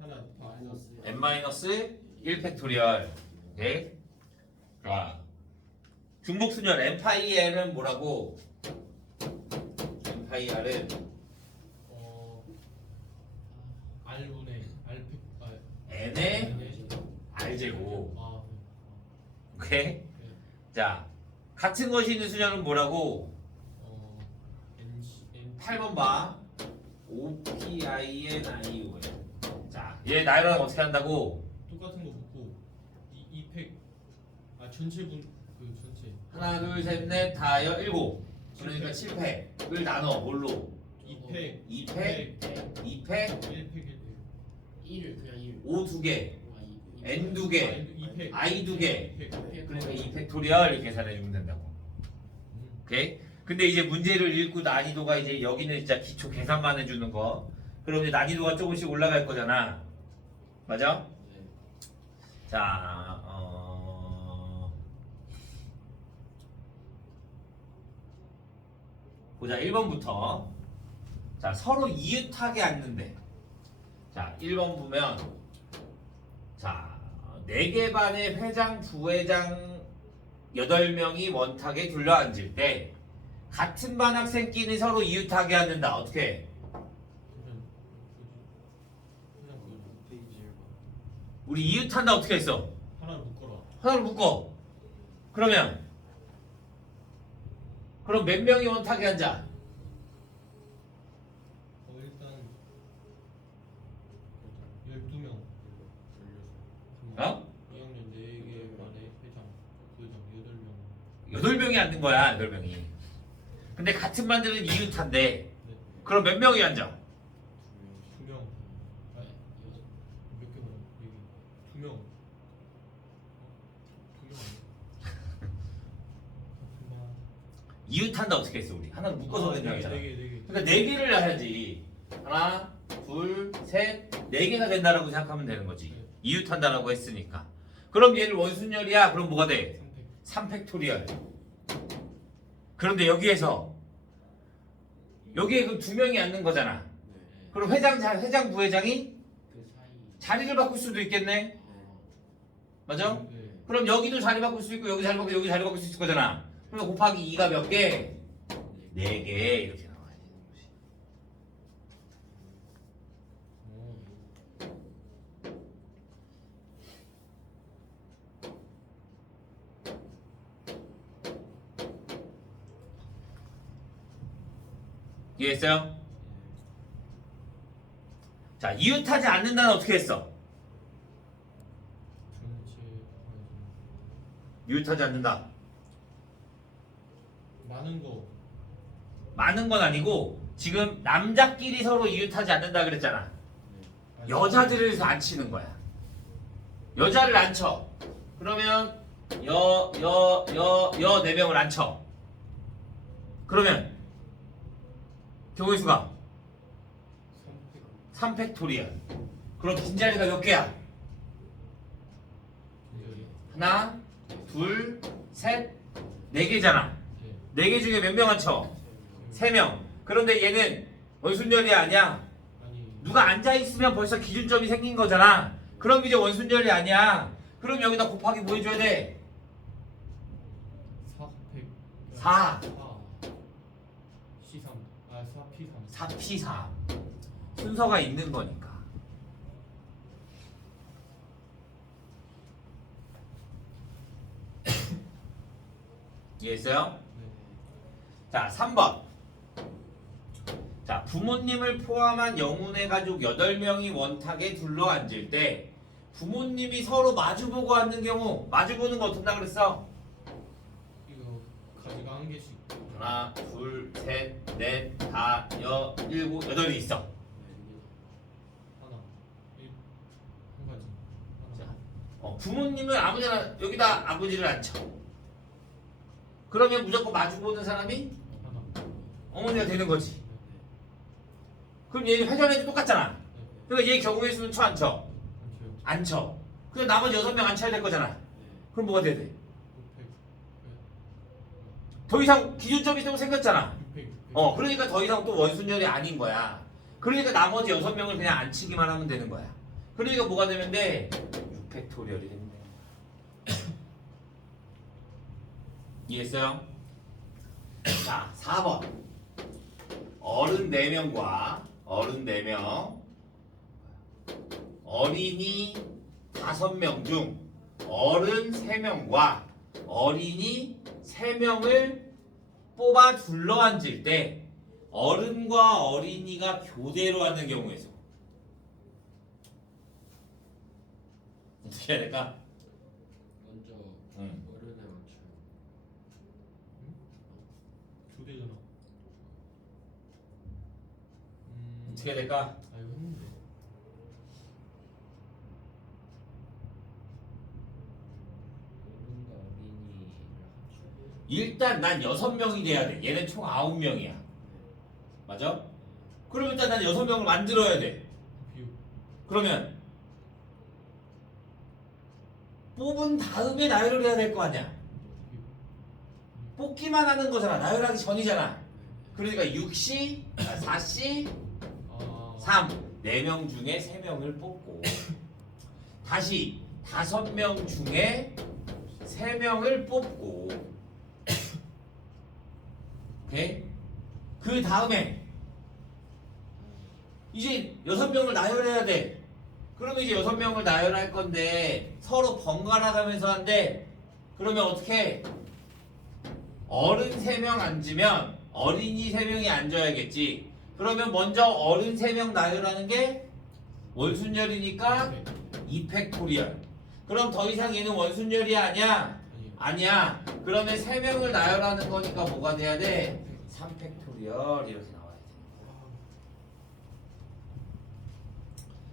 하나 n-1 팩토리얼. 오케이? 자, 중복순열 n 파이 n은 뭐라고? n 파이 r은 R분의 R팩 n의 r제곱. 오케이? 자, 같은 것이 있는 수열은 뭐라고? N 8번 봐. OPINION. 자, 얘 나이랑 어떻게 한다고? 똑같은 거 붙고 이팩 전체 분 그 전체 하나, 둘, 셋, 넷, 다, 여, 일곱. 그러니까 7팩을 나눠. 뭘로? 2팩 2팩, 2팩, 1팩 1을 그냥 1. O 2개, N 2개, 2팩 I 2개. 2팩 그러니까 2팩토리얼 이렇게 계산해주면 된다고. 오케이? 근데 이제 문제를 읽고 난이도가 이제 여기는 진짜 기초 계산만 해주는 거. 그럼 이제 난이도가 조금씩 올라갈 거잖아. 맞아? 네. 자, 보자. 1번부터. 자, 서로 이웃하게 앉는데. 자, 1번 보면, 자, 4개 반의 회장, 부회장 8명이 원탁에 둘러 앉을 때, 같은 반 학생끼리 서로 이웃하게 앉는다. 어떻게? 우리 이웃한다 어떻게 했어? 하나를 묶어라. 하나를 묶어. 그러면 그럼 몇 명이 원탁에 앉아? 일단 12명 어? 2학년 4개 반의 회장 부회장 8명 8명이 앉는 거야. 8명이. 근데 같은 반들은 이웃한데 네. 그럼 몇 명이 앉아? 2명 몇 개만 여기 2명 2명 이웃한다 어떻게 했어 우리? 하나를 묶어서 된다잖아. 4개 그러니까 4개를 해야지. 하나, 둘, 셋, 4개가 된다라고 생각하면 되는 거지. 이웃한다라고 했으니까. 그럼 얘를 원순열이야. 그럼 뭐가 돼? 3팩토리얼. 그런데 여기에서 여기에 그럼 2명이 앉는 거잖아. 그럼 회장 부회장이 그 사이. 자리를 바꿀 수도 있겠네. 맞아? 네. 그럼 여기도 자리 바꿀 수 있고 여기 자리 바꾸고 여기 자리 바꿀 수 있을 거잖아. 그럼 곱하기 2가 몇 개? 4개 이렇게 나와야 되는 거지. 이해했어요? 자, 이웃하지 않는다는 어떻게 했어? 이웃하지 않는다. 많은 건 아니고 지금 남자끼리 서로 이웃하지 않는다 그랬잖아. 여자들을 안 치는 거야. 여자를 안 쳐. 그러면 여 4명을 안 쳐. 그러면 경우의 수가 3팩토리얼. 그럼 빈자리가 몇 개야? 하나, 둘, 셋, 4개잖아. 4개 중에 몇 명 안 쳐? 3명. 그런데 얘는 원순열이 아니야. 누가 앉아있으면 벌써 기준점이 생긴 거잖아. 그럼 이제 원순열이 아니야. 그럼 여기다 곱하기 뭐 해줘야 돼? 4. C3 4P3 4P4. 순서가 있는 거니까. 이해했어요? 자, 3번. 자, 부모님을 포함한 영혼의 가족 8명이 원탁에 둘러 앉을 때 부모님이 서로 마주보고 앉는 경우 마주보는 거 어떻다 그랬어? 이거 가지가 한 개씩 하나, 둘, 셋, 넷, 다, 여, 일곱, 8이 있어. 하나 한 가지 하나. 부모님은 아무데나 여기다 아버지를 앉혀. 그러면 무조건 마주보는 사람이 하나 어머니가 되는 거지. 그럼 얘 회전해도 똑같잖아. 그러니까 얘 경우의 수는 쳐 안 쳐? 안 쳐. 그럼 나머지 6명 안 쳐야 될 거잖아. 그럼 뭐가 돼야 돼? 더 이상 기준점이 좀 생겼잖아. 그러니까 더 이상 또 원순열이 아닌 거야. 그러니까 나머지 6명을 그냥 안 치기만 하면 되는 거야. 그러니까 뭐가 되면 돼? 6팩토리얼이 됩니다. 이해했어요? 자, 4번. 어른 4명과 어른 4명, 어린이 5명 중 어른 3명과 어린이 3명을 뽑아 둘러앉을 때 어른과 어린이가 교대로 하는 경우에서 어떻게 해야 될까? 먼저 응. 어른에 맞춰요. 교대잖아. 어떻게 해야 될까? 아 이거 했는데. 어른과 어린이를 합치고. 일단 난 6명이 돼야 돼. 얘는 총 9명이야. 맞아? 그럼 일단 난 6명을 만들어야 돼. 비유. 그러면 뽑은 다음에 나열을 해야 될 거 아니야. 비유. 뽑기만 하는 거잖아. 나열하기 전이잖아. 그러니까 6시, 4시, 아. 3. 4명 중에 3명을 뽑고 다시 5명 중에 3명을 뽑고 오케이? 그 다음에 이제 6명을 나열해야 돼. 그러면 이제 6명을 나열할 건데 서로 번갈아 가면서 한대. 그러면 어떻게? 어른 3명 앉으면 어린이 3명이 앉아야겠지. 그러면 먼저 어른 3명 나열하는 게 원순열이니까 네. 2팩토리얼. 그럼 더 이상 얘는 원순열이 아니야? 아니요. 아니야. 그러면 3명을 나열하는 거니까 뭐가 돼야 돼? 3팩토리얼 이렇게 나와야 돼.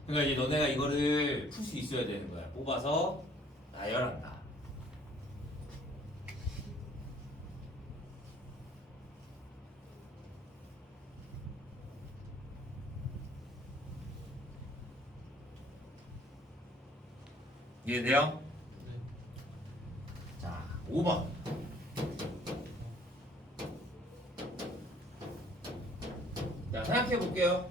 그러니까 이제 너네가 이거를 풀 수 있어야 되는 거야. 뽑아서 나열한다. 이해돼요? 네. 자, 5번. 자, 생각해 볼게요.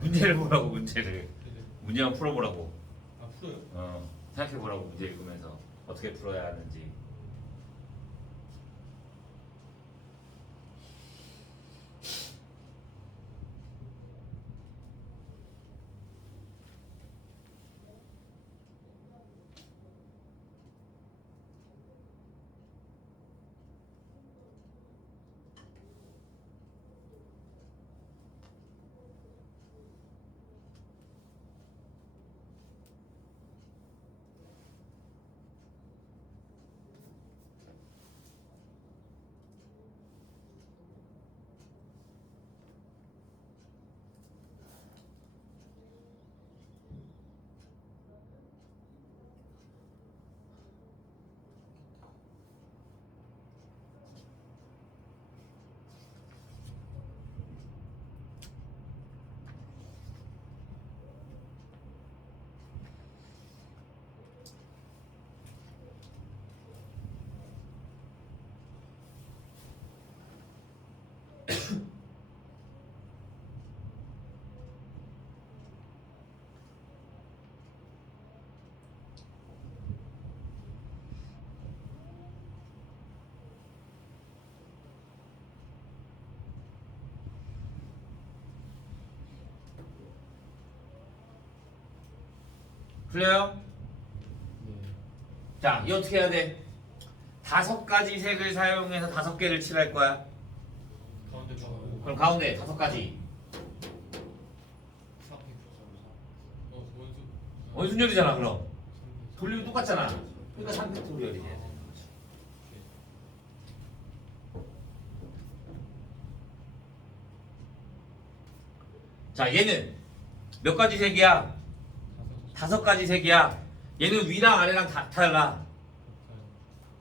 문제를 보라고 문제를. 네네. 문제만 풀어보라고. 아 풀어요? 생각해 보라고 문제 읽으면서 어떻게 풀어야 하는지. 풀려요? 네. 자, 이 어떻게 해야 돼? 5가지 색을 사용해서 5개를 칠할 거야. 가운데 가고. 그럼 가운데 5가지. 원수. 원순열이잖아 그럼. 돌리면 똑같잖아. 그러니까 3팩토리얼이 돼야 되는 거지. 자, 얘는 몇 가지 색이야? 5가지 색이야. 얘는 위랑 아래랑 다 달라.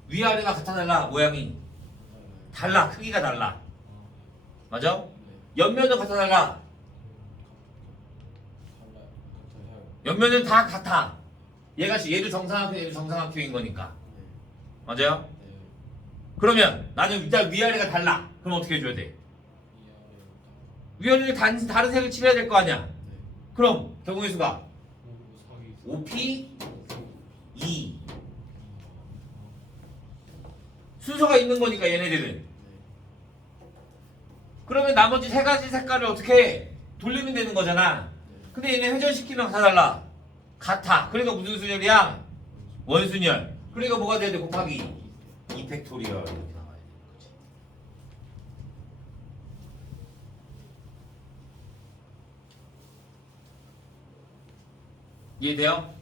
위아래가 같아 달라 모양이 달라 크기가 달라 맞아? 옆면도 같아 달라 옆면은 다 같아 얘도 정삼각형 얘도 정삼각형인 거니까 맞아요? 그러면 나는 일단 위아래가 달라 그럼 어떻게 해줘야 돼? 위아래를 다른 색을 칠해야 될 거 아니야 그럼 경우의 수가 5P 2 순서가 있는 거니까 얘네들은 그러면 나머지 세 가지 색깔을 어떻게 해? 돌리면 되는 거잖아 근데 얘네 회전시키는 거 다 달라 같아 그러니까 무슨 순열이야? 원순열 그러니까 뭐가 돼야 돼? 곱하기 2 팩토리얼 이렇게 나와야 되는 거지 이해돼요?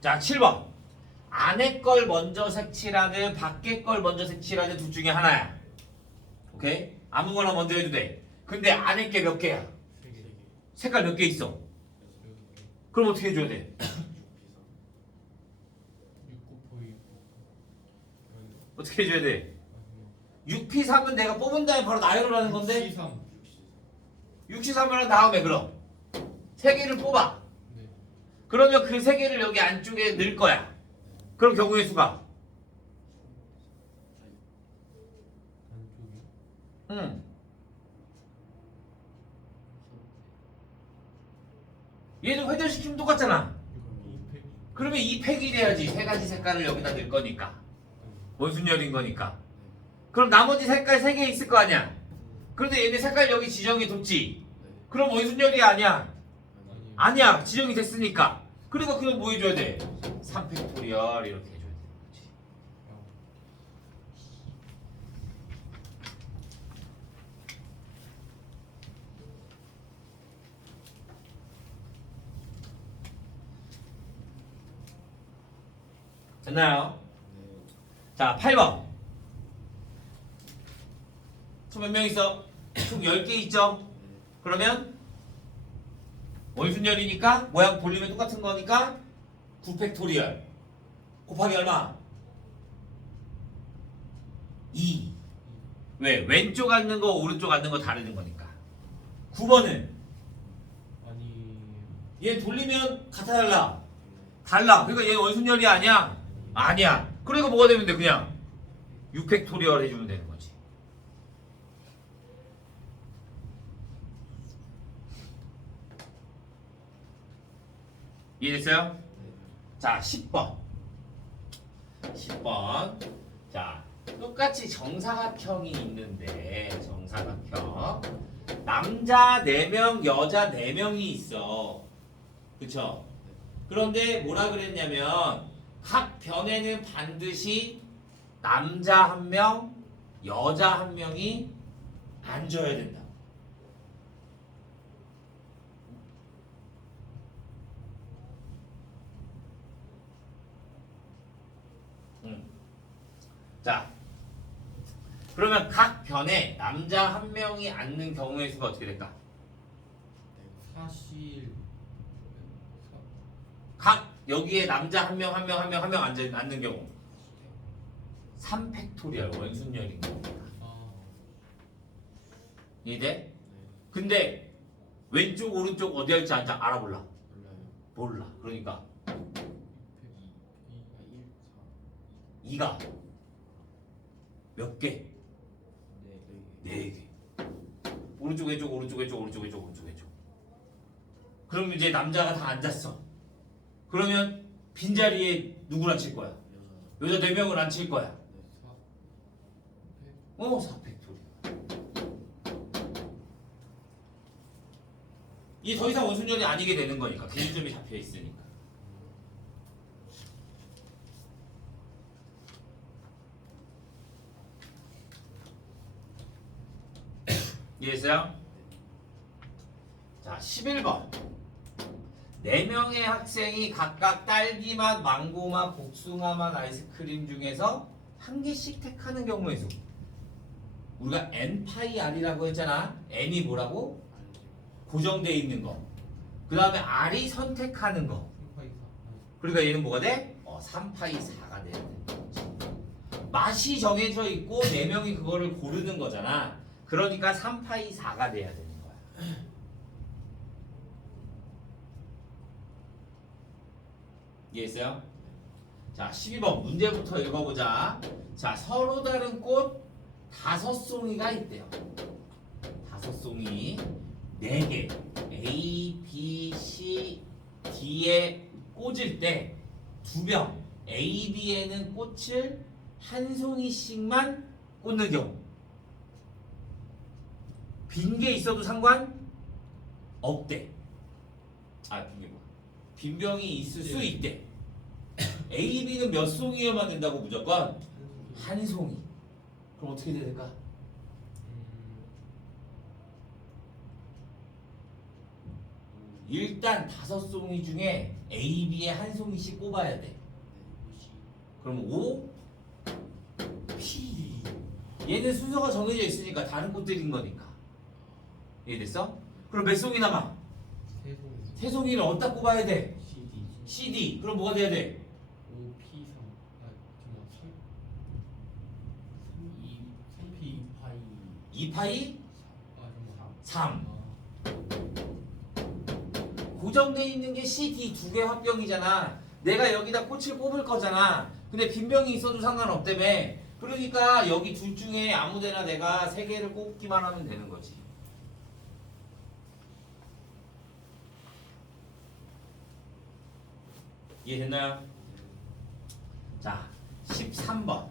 자 7번 안에 걸 먼저 색칠하든 밖에 걸 먼저 색칠하든 둘 중에 하나야 오케이? 아무거나 먼저 해도 돼 근데 안에 게 몇 개야? 색깔 몇 개 있어? 그럼 어떻게 해줘야 돼? 6 곱하기 어떻게 해줘야 돼? 6P3은 내가 뽑은 다음에 바로 나열을 하는 건데 3 6C3을 한 다음에 그럼 세 개를 뽑아 네. 그러면 그 세 개를 여기 안쪽에 넣을 거야 그럼 경우의 수가 안쪽이 응 얘도 회전시키면 똑같잖아 이거 2팩 그러면 이 팩이 돼야지 세 가지 색깔을 여기다 넣을 거니까 원순열인 거니까 그럼 나머지 색깔 세 개 있을 거 아니야 그런데 얘네 색깔 여기 지정이 됐지 그럼 원순열이 아니야 아니야 지정이 됐으니까 그러니까 그럼 뭐 해줘야 돼? 3팩토리얼 이렇게 해줘야 되는 거지 됐나요? 자 8번 총 몇 명 있어? 총 10개 있죠? 그러면 원순열이니까 모양 볼륨이 똑같은 거니까 9팩토리얼 곱하기 얼마? 2 왜? 왼쪽 앉는 거 오른쪽 앉는 거 다르는 거니까 9번은 아니 얘 돌리면 같아 달라 그러니까 얘 원순열이 아니야? 아니야 그러니까 뭐가 되면 돼 그냥 6팩토리얼 해주면 되는 거지 이해됐어요? 자 10번 자 똑같이 정사각형이 있는데 정사각형 남자 4명 여자 4명이 있어 그쵸? 그런데 뭐라 그랬냐면 각 변에는 반드시 남자 1명 여자 1명이 앉아야 된다 자, 그러면 각 변에 남자 1명이 앉는 경우의 수가 어떻게 될까? 사실 각 여기에 남자 1명, 1명 앉는 경우 3팩토리얼 원순열인 겁니다. 이해돼? 근데 왼쪽 오른쪽 어디 할지 알아볼라? 몰라. 그러니까 2가 몇 개? 4개. 오른쪽 왼쪽 오른쪽 왼쪽 오른쪽 왼쪽 오른쪽 왼쪽. 그럼 이제 남자가 다 앉았어. 그러면 빈자리에 누구를 앉힐 거야? 여자 4명을 앉힐 거야. 4팩토리얼. 이게 더 이상 원순열이 아니게 되는 거니까 기준점이 잡혀 있으니까. 이해했어요? 자, 11번. 4명의 학생이 각각 딸기맛, 망고맛, 복숭아맛 아이스크림 중에서 한 개씩 택하는 경우의 수. 우리가 n파이 r이라고 했잖아. n이 뭐라고? 고정되어 있는 거. 그 다음에 r이 선택하는 거. 그러니까 얘는 뭐가 돼? 3파이 4가 돼야 돼. 맛이 정해져 있고 4명이 그거를 고르는 거잖아. 그러니까 3파이 4가 돼야 되는 거야. 이해했어요? 자, 12번 문제부터 읽어보자. 자, 서로 다른 꽃 5송이가 있대요. 5송이 4개 A, B, C, D에 꽂을 때 2병 A, B에는 꽃을 한 송이씩만 꽂는 경우 빈 게 있어도 상관 없대. 이게 뭐야? 빈병이 있을 수 있대. A, B는 몇 송이어만 된다고 무조건 한 송이. 그럼 어떻게 돼야 될까? 일단 5송이 중에 A, B에 한 송이씩 꼽아야 돼. 그럼 O, P. 얘는 순서가 정해져 있으니까 다른 꽃들인 거니까. 이해됐어? 그럼 몇 송이 남아? 세 송이를 어디다 꼽아야 돼? CD CD. 그럼 뭐가 돼야 돼? O P 3. 잠깐만 3P 파이. 2파이 잠깐만. 3. 고정돼 있는 게 CD 2개 합병이잖아. 내가 여기다 꽃을 꼽을 거잖아. 근데 빈병이 있어도 상관없다며. 그러니까 여기 둘 중에 아무데나 내가 3개를 꼽기만 하면 되는 거지. 이해됐나요? 자, 13번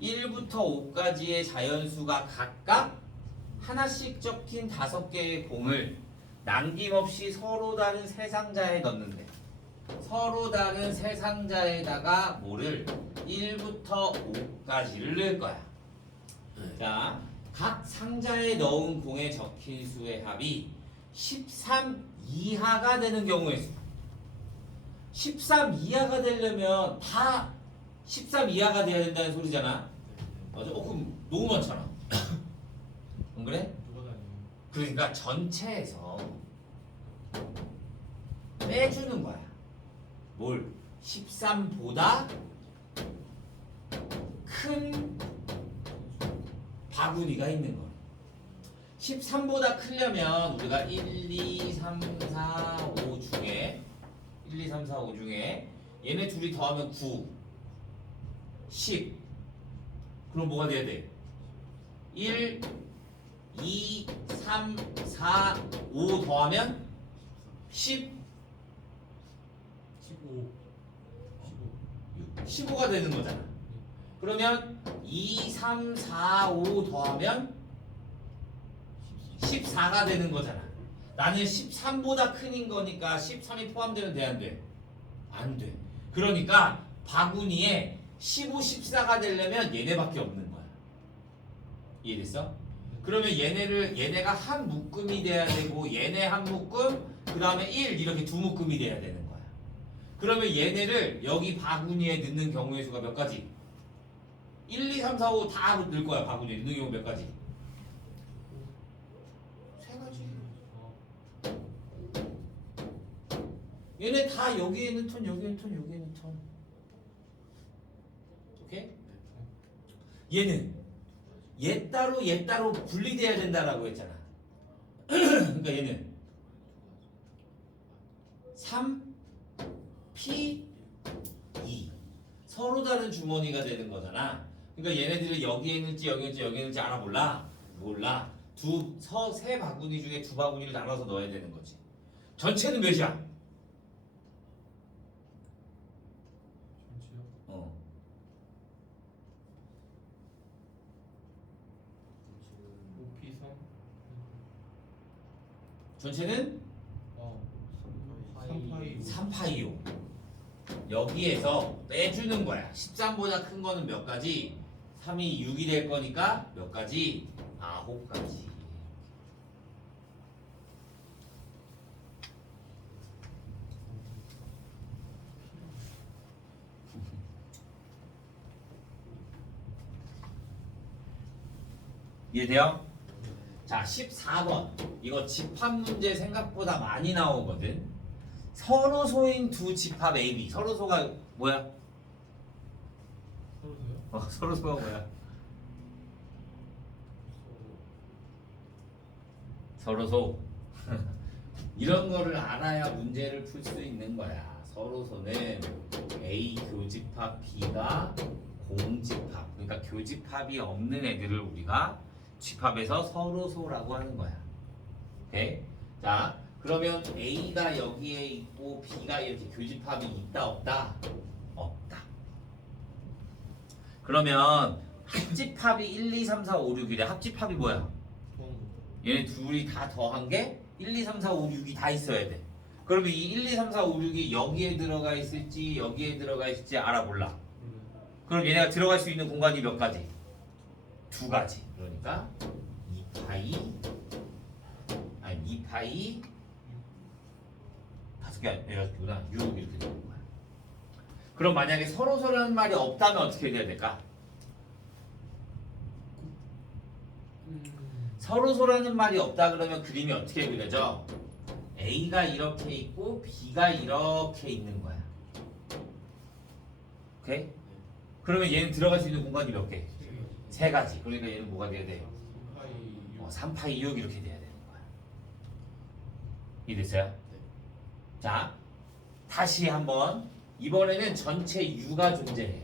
1부터 5까지의 자연수가 각각 하나씩 적힌 5개의 공을 남김없이 서로 다른 세 상자에 넣는데 서로 다른 세 상자에다가 뭐를 1부터 5까지를 넣을 거야. 자, 각 상자에 넣은 공에 적힌 수의 합이 13 이하가 되는 경우의 수. 13 이하가 되려면 다 13 이하가 돼야 된다는 소리잖아. 맞아? 그럼 너무 많잖아. 안 그래? 누가 다니는? 그러니까 전체에서 빼주는 거야. 뭘? 13보다 큰 바구니가 있는 거야. 13보다 크려면 우리가 1, 2, 3, 4, 5 중에 1, 2, 3, 4, 5 중에 얘네 둘이 더하면 9, 10. 그럼 뭐가 돼야 돼? 1, 2, 3, 4, 5 더하면 10, 15. 15가 되는 거잖아. 그러면 2, 3, 4, 5 더하면 14가 되는 거잖아. 나는 13보다 큰인 거니까 13이 포함되면 돼, 안 돼? 안 돼. 그러니까 바구니에 15, 14가 되려면 얘네밖에 없는 거야. 이해됐어? 그러면 얘네가 한 묶음이 돼야 되고 얘네 한 묶음, 그 다음에 1 이렇게 두 묶음이 돼야 되는 거야. 그러면 얘네를 여기 바구니에 넣는 경우의 수가 몇 가지? 1, 2, 3, 4, 5 다 넣을 거야. 바구니에 넣는 경우 몇 가지? 세 가지. 얘네 다 여기에는 턴, 여기에는 턴, 여기에는 턴. 오케이? 얘는 얘 따로 분리돼야 된다라고 했잖아. 그러니까 얘는 3P 2 서로 다른 주머니가 되는 거잖아. 그러니까 얘네들을 여기에 있는지 여기에 있는지 여기에 있는지 알아 몰라? 몰라. 세 바구니 중에 두 바구니를 나눠서 넣어야 되는 거지. 전체는 몇이야? 전체요? O P 3. 전체는 3파이. 3파이오. 여기에서 빼주는 거야. 13보다 큰 거는 몇 가지? 3이 6이 될 거니까 몇 가지? 9가지. 이해돼요? 자, 14번. 이거 집합 문제 생각보다 많이 나오거든. 서로소인 두 집합 AB. 서로소가 뭐야? 서로서요? 서로소가 뭐야? 서로소. 이런 거를 알아야 문제를 풀 수 있는 거야. 서로소는 A 교집합 B가 공집합. 그러니까 교집합이 없는 애들을 우리가 집합해서 서로소라고 하는 거야. 오케이? 자, 그러면 A가 여기에 있고 B가 이렇게 교집합이 있다 없다? 없다. 그러면 합집합이 1, 2, 3, 4, 5, 6이래. 합집합이 뭐야? 얘네 둘이 다 더한 게 1, 2, 3, 4, 5, 6이 다 있어야 돼. 그러면 이 1, 2, 3, 4, 5, 6이 여기에 들어가 있을지 여기에 들어가 있을지 알아 몰라. 그럼 얘네가 들어갈 수 있는 공간이 몇 가지? 두 가지. 그러니까 2파이 다섯 개 내려주구나. 6 이렇게 되는 거야. 그럼 만약에 서로서라는 말이 없다면 어떻게 돼야 될까? 서로소라는 말이 없다 그러면 그림이 어떻게 그려져? A가 이렇게 있고 B가 이렇게 있는 거야. 오케이? 그러면 얘는 들어갈 수 있는 공간이 몇 개? 세 가지. 그러니까 얘는 뭐가 돼야 돼? 3파이 6 이렇게 돼야 되는 거야. 이해됐어요? 자, 다시 한번. 이번에는 전체 U가 존재해.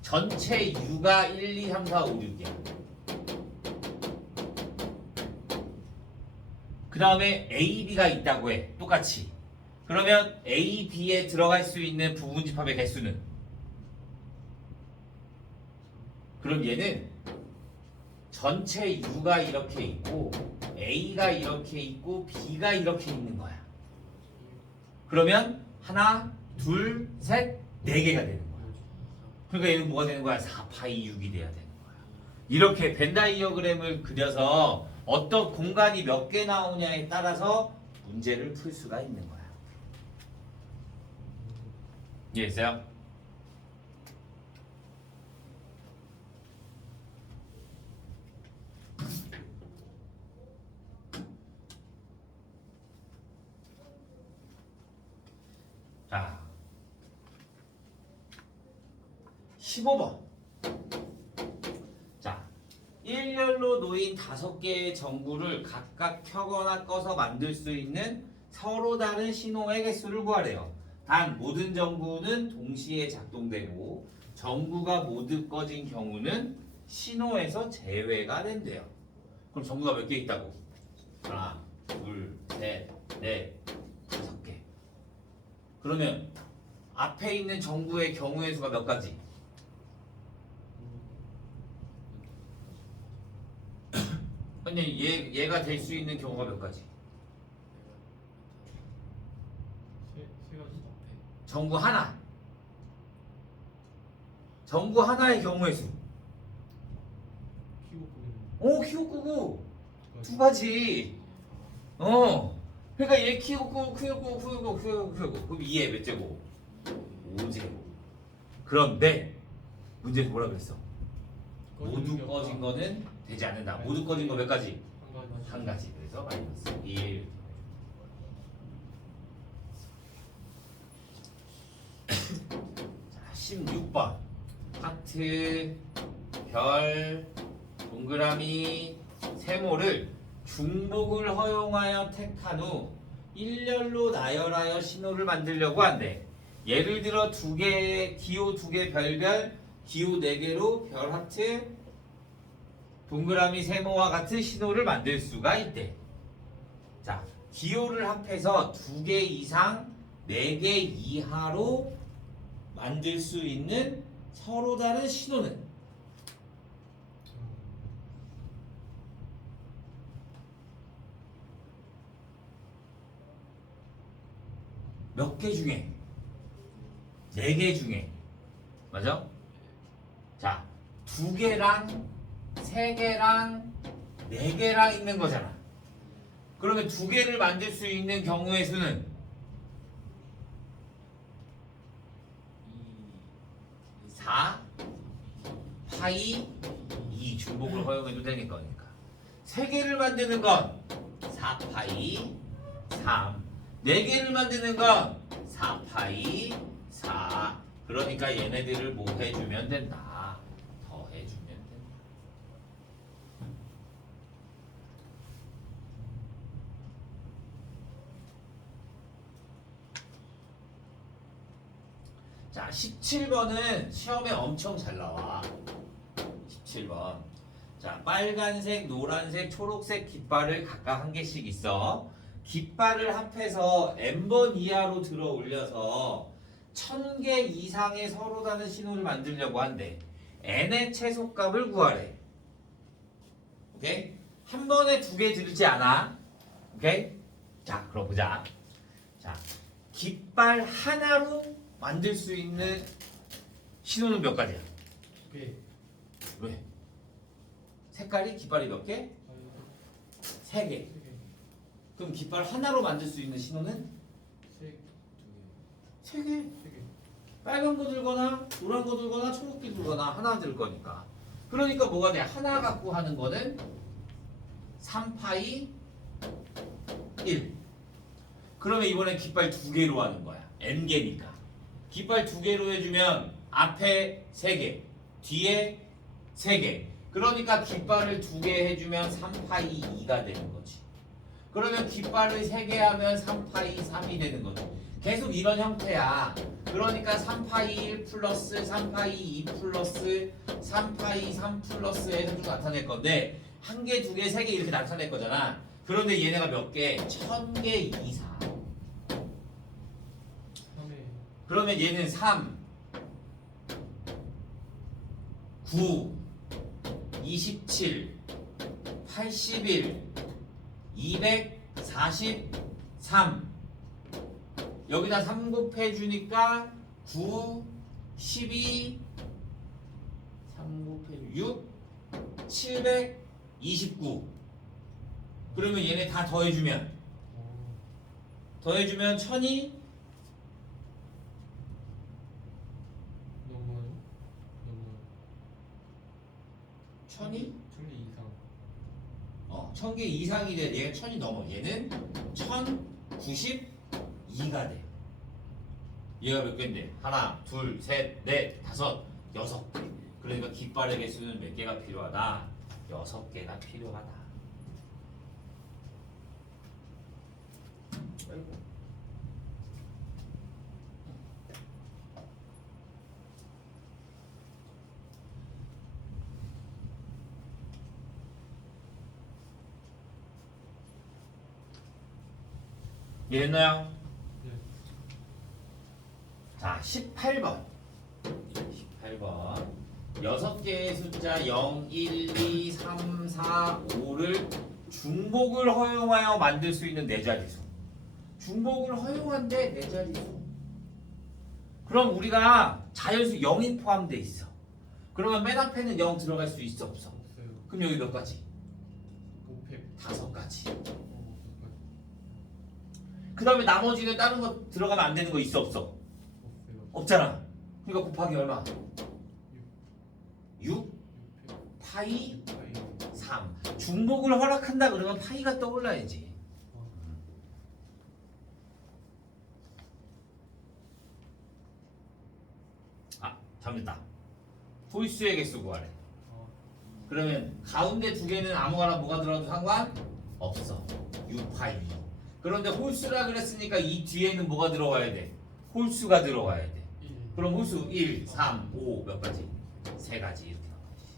전체 U가 1, 2, 3, 4, 5, 6이야. 그 다음에 A, B가 있다고 해. 똑같이. 그러면 A, B에 들어갈 수 있는 부분집합의 개수는? 그럼 얘는 전체 U가 이렇게 있고 A가 이렇게 있고 B가 이렇게 있는 거야. 그러면 하나, 둘, 셋, 네 개가 되는 거야. 그러니까 얘는 뭐가 되는 거야? 4파이 6이 돼야 되는 거야. 이렇게 벤다이어그램을 그려서 어떤 공간이 몇 개 나오냐에 따라서 문제를 풀 수가 있는 거야. 이해했어요? 자, 15번. 자, 일렬로 놓인 5개의 전구를 각각 켜거나 꺼서 만들 수 있는 서로 다른 신호의 개수를 구하래요. 단 모든 전구는 동시에 작동되고 전구가 모두 꺼진 경우는 신호에서 제외가 된대요. 그럼 전구가 몇 개 있다고? 하나, 둘, 셋, 넷, 5개. 그러면 앞에 있는 전구의 경우의 수가 몇 가지? 아니 얘가 될 수 있는 경우가 몇 가지? 세 가지. 전구 하나. 전구 하나의 경우의 수. 키고 보기는 오, 키고 끄고 두 가지. 그러니까 얘 키고 끄고 키고 끄고 키고 끄고 그럼 2의 몇 제곱? 5제곱. 그런데 문제에서 뭐라 그랬어? 모두 꺼진 거는 되지 않는다. 모두 꺼진 거 몇 가지? 한 가지. 그래서 마이너스 1. 자, 16번. 하트, 별, 동그라미, 세모를 중복을 허용하여 택한 후 일렬로 나열하여 신호를 만들려고 한대. 예를 들어 두 개의 기호 2개 별별, 기호 4개로 별 하트, 동그라미 세모와 같은 신호를 만들 수가 있대. 자, 기호를 합해서 2개 이상 4개 이하로 만들 수 있는 서로 다른 신호는 몇 개 중에? 4개 중에. 맞아? 자, 2개랑 3개랑 4개랑 있는 거잖아. 그러면 2개를 만들 수 있는 경우의 수는 4 파이 2 중복을 허용해도 되니까. 3개를 만드는 건 4 파이 3 4개를 만드는 건 4파이 4. 그러니까 얘네들을 뭐 해주면 된다. 더해주면 된다. 자, 17번은 시험에 엄청 잘 나와. 17번. 자, 빨간색, 노란색, 초록색 깃발을 각각 한 개씩 있어. 깃발을 합해서 n번 이하로 들어 올려서 1000개 이상의 서로 다른 신호를 만들려고 한대. n의 최소값을 구하래. 오케이? 한 번에 2개 들지 않아. 오케이? 자, 그럼 보자. 자, 깃발 하나로 만들 수 있는 신호는 몇 가지야? 2개. 왜? 색깔이 깃발이 몇 개? 3개. 3개. 그럼 깃발 하나로 만들 수 있는 신호는 3개. 3개. 빨간 거 들거나 노란 거 들거나 초록빛 들거나 하나 들 거니까. 그러니까 뭐가 돼? 하나 갖고 하는 거는 3파이 1. 그러면 이번엔 깃발 2개로 하는 거야. n개니까. 깃발 2개로 해주면 앞에 3개, 뒤에 3개. 그러니까 깃발을 2개 해주면 3파이 2가 되는 거지. 그러면 깃발을 3개 하면 3파이 3이 되는 거지. 계속 이런 형태야. 그러니까 3파이 1 플러스 3파이 2 플러스 3파이 3 플러스 해서 쭉 나타낼 건데 1개, 2개, 3개 이렇게 나타낼 거잖아. 그런데 얘네가 몇 개? 1000개 이상. 3회. 그러면 얘는 3, 9, 27, 81, 243. 여기다 3 곱해주니까 9, 12, 3 곱해주 6, 729. 그러면 얘네 다 더해주면 1000이 너무 1000이 1000개 이상. 1000개 이상이 돼. 얘는 1000이 넘어. 얘는 1092가 돼. 얘가 몇 개인데? 하나, 둘, 셋, 넷, 다섯, 6개. 그러니까 깃발의 개수는 몇 개가 필요하다? 6개가 필요하다. 아이고. 이해했나요? 네. 자, 18번. 18번. 6개의 숫자 0, 1, 2, 3, 4, 5를 중복을 허용하여 만들 수 있는 네 자릿수. 중복을 허용한데 네 자릿수. 그럼 우리가 자연수 0이 포함되어 있어. 그러면 맨 앞에는 0 들어갈 수 있어 없어? 없어요. 그럼 여기 몇 가지? 5팩. 5가지. 그 다음에 나머지는 다른 거 들어가면 안 되는 거 있어 없어? 없어요. 없잖아. 그러니까 곱하기 얼마? 6 6팩. 파이 파이. 3. 중복을 허락한다 그러면 파이가 떠올라야지. 아, 잘못했다. 홀수의 개수 구하래. 그러면 가운데 2개는 아무거나 뭐가 들어도 상관 없어. 6파이. 그런데 홀수라 그랬으니까 이 뒤에는 뭐가 들어와야 돼? 홀수가 들어와야 돼. 1. 그럼 홀수 1, 3, 5 몇 가지? 3가지 이렇게 나와야지.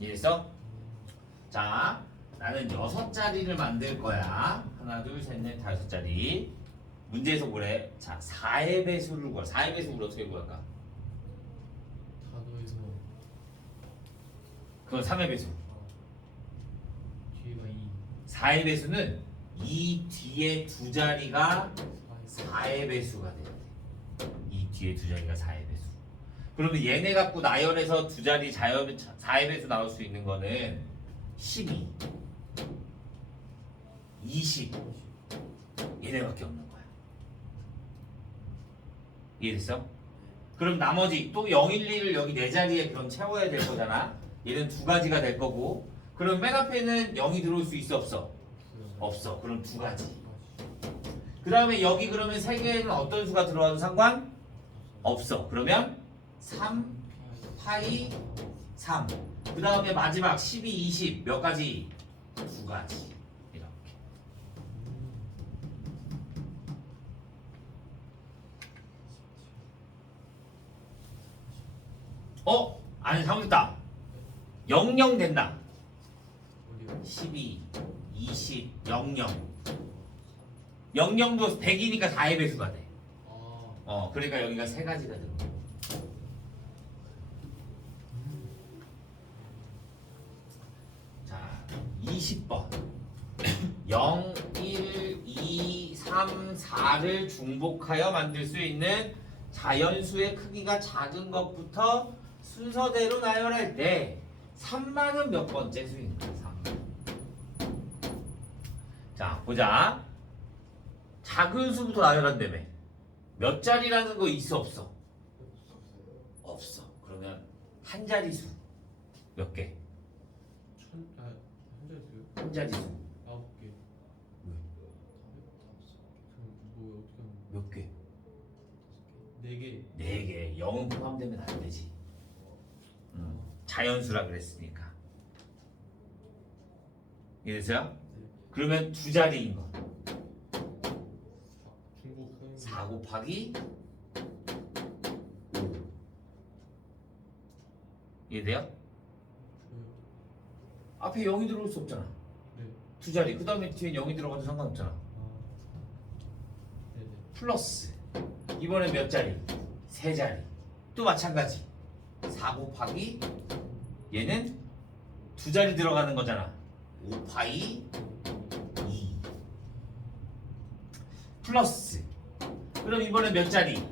이해했어? 자, 나는 6자리를 만들 거야. 하나, 둘, 셋, 넷, 5자리. 문제에서 뭐래? 자, 4의 배수를 구하. 4의 배수를 어떻게 구할까? 다 더해서 그건 3의 배수. 뒤에가 2. 4의 배수는 이 뒤에 두 자리가 4. 4의 배수가 돼야 돼. 이 뒤에 두 자리가 4의 배수. 그러면 얘네 갖고 나열해서 두 자리 4의 배수 나올 수 있는 거는 12, 20 얘네밖에 없는 거야. 이해됐어? 그럼 나머지 또 0, 1, 2를 여기 네 자리에 그럼 채워야 될 거잖아. 얘는 두 가지가 될 거고. 그럼 맨 앞에는 0이 들어올 수 있어 없어? 없어. 그럼 두 가지. 그 다음에 여기 그러면 세 개에는 어떤 수가 들어와도 상관? 없어. 그러면 3 파이 3. 그 다음에 마지막 12, 20 몇 가지? 두 가지. 이렇게. 아니 잘못했다. 00 된다. 어디요? 12, 20, 00. 00도 100이니까 4의 배수가 돼. 그러니까 여기가 세 가지가 들어. 자, 20번. 0, 1, 2, 3, 4를 중복하여 만들 수 있는 자연수의 크기가 작은 것부터 순서대로 나열할 때 3만은 몇 번째 수인가? 3. 자, 보자. 작은 수부터 나열한다며. 몇 자리라는 거 있어 없어? 없어. 그러면 한 자리수 몇 개? 한 자리수 9개. 뭐 어떻게 하면 몇 개? 4개. 4개. 0은 포함되면 안 되지. 자연수라 그랬으니까. 이해됐어요? 그러면 두 자리인 거. 중복 4 곱하기 5. 이해돼요? 앞에 0이 들어올 수 없잖아. 네. 두 자리. 그 다음에 뒤에 0이 들어가도 상관없잖아. 네네. 플러스. 이번엔 몇 자리? 세 자리. 또 마찬가지. 4 곱하기 얘는 두 자리 들어가는 거잖아. 5파이 2 플러스. 그럼 이번엔 몇 자리?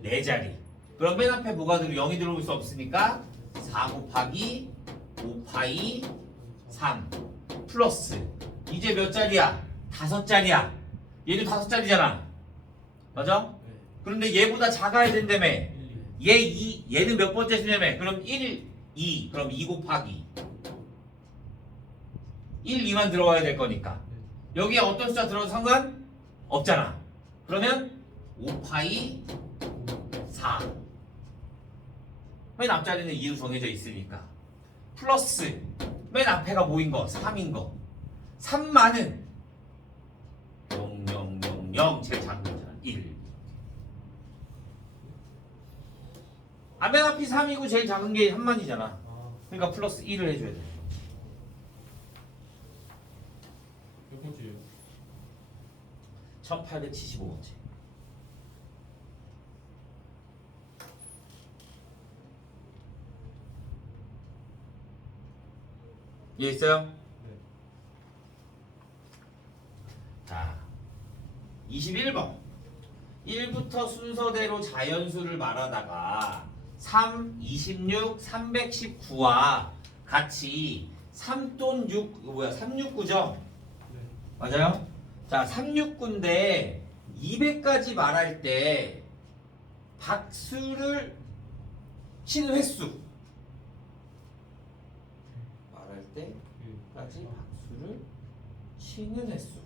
네 자리. 그럼 맨 앞에 뭐가 들어? 0이 들어올 수 없으니까 4 곱하기 5파이 3 플러스. 이제 몇 자리야? 5자리야. 얘도 5자리잖아. 맞아? 그런데 얘보다 작아야 된다며. 1, 2. 얘는 몇 번째 수냐며. 그럼 1, 2. 그럼 2 곱하기 1, 2만 들어가야 될 거니까. 여기에 어떤 숫자 들어도 상관 없잖아. 그러면 5파이 4. 맨 앞자리는 2로 정해져 있으니까. 플러스 맨 앞에가 뭐인 거? 3인 거. 3만은 0, 0, 0, 0 제일 작은 거잖아. 1. 맨 앞이 3이고 제일 작은 게 3만이잖아. 그러니까 플러스 1을 해줘야 돼. 몇 번째예요? 1875번째. 이해했어요? 네. 자, 21번. 1부터 순서대로 자연수를 말하다가 3, 26, 319와 같이 3 또는 6, 369죠? 네. 맞아요? 자, 369인데 200까지 말할 때 박수를 치는 횟수 말할 때까지 박수를 치는 횟수.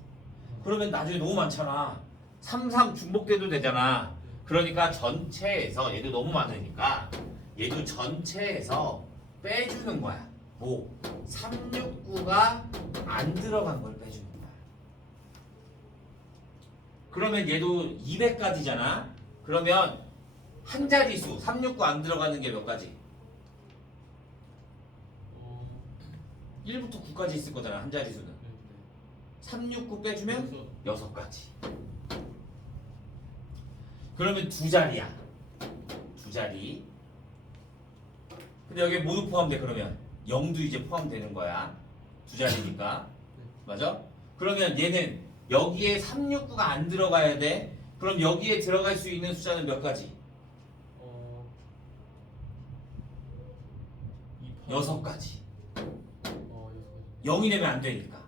그러면 나중에 너무 많잖아. 33 중복돼도 되잖아. 그러니까 전체에서 얘도 너무 많으니까 얘도 전체에서 빼주는 거야. 뭐 369가 안 들어간 걸 빼주는 거야. 그러면 얘도 200까지잖아. 그러면 한 자리수 369 안 들어가는 게 몇 가지? 1부터 9까지 있을 거잖아. 한 자리수는. 369 빼주면 6가지. 그러면 두 자리야. 두 자리. 근데 여기 모두 포함돼. 그러면 0도 이제 포함되는 거야. 두 자리니까. 맞아? 그러면 얘는 여기에 369가 안 들어가야 돼. 그럼 여기에 들어갈 수 있는 숫자는 몇 가지? 6가지. 0이 되면 안 되니까.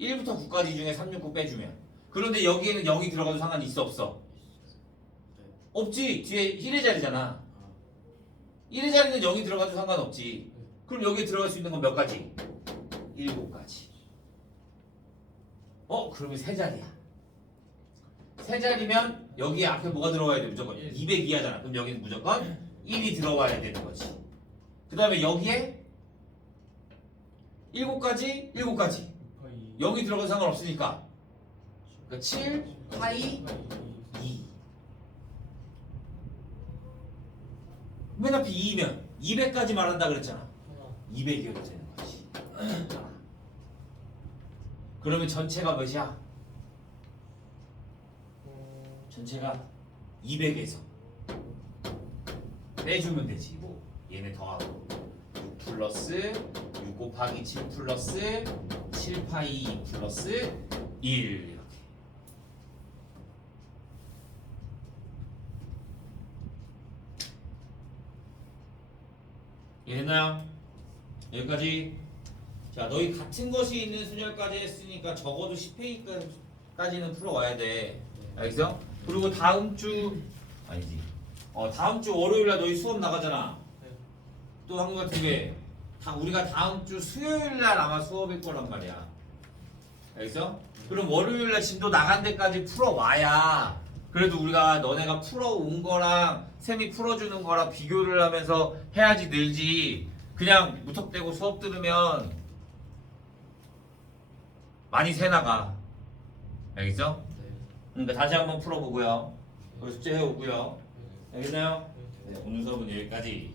1부터 9까지 중에 369 빼주면. 그런데 여기에는 0이 들어가도 상관이 있어 없어? 없지. 뒤에 1의 자리잖아. 1의 자리는 0이 들어가도 상관없지. 그럼 여기에 들어갈 수 있는 건 몇 가지? 7가지. 그러면 세 자리야. 세 자리면 여기 앞에 뭐가 들어와야 돼? 무조건 200 이하잖아. 그럼 여기는 무조건 1이 들어와야 되는 거지. 그 다음에 여기에 7가지, 7가지. 0이 들어가도 상관없으니까. 그러니까 7, 파이, 2. 맨 앞에 2면 200까지 말한다 그랬잖아. 200이어도 되는 거지. 그러면 전체가 몇이야? 전체가 200에서 빼주면 되지. 뭐 얘네 더하고 6 플러스 6 곱하기 7 플러스 7 파이 2 플러스 1 이렇게. 이해됐나요? 여기까지. 자, 너희 같은 것이 있는 순열까지 했으니까 적어도 10회까지는 풀어와야 돼. 알겠어? 그리고 다음 주 아니지. 다음 주 월요일날 너희 수업 나가잖아. 또 한국어 2개. 우리가 다음 주 수요일날 아마 수업일 거란 말이야. 알겠어? 그럼 월요일날 진도 나간 데까지 풀어와야 그래도 우리가 너네가 풀어온 거랑 쌤이 풀어주는 거랑 비교를 하면서 해야지 늘지. 그냥 무턱대고 수업 들으면 많이 새나가. 알겠어? 그러니까 다시 한번 풀어보고요. 우리 숙제 해오고요. 알겠나요? 네, 오늘 수업은 여기까지.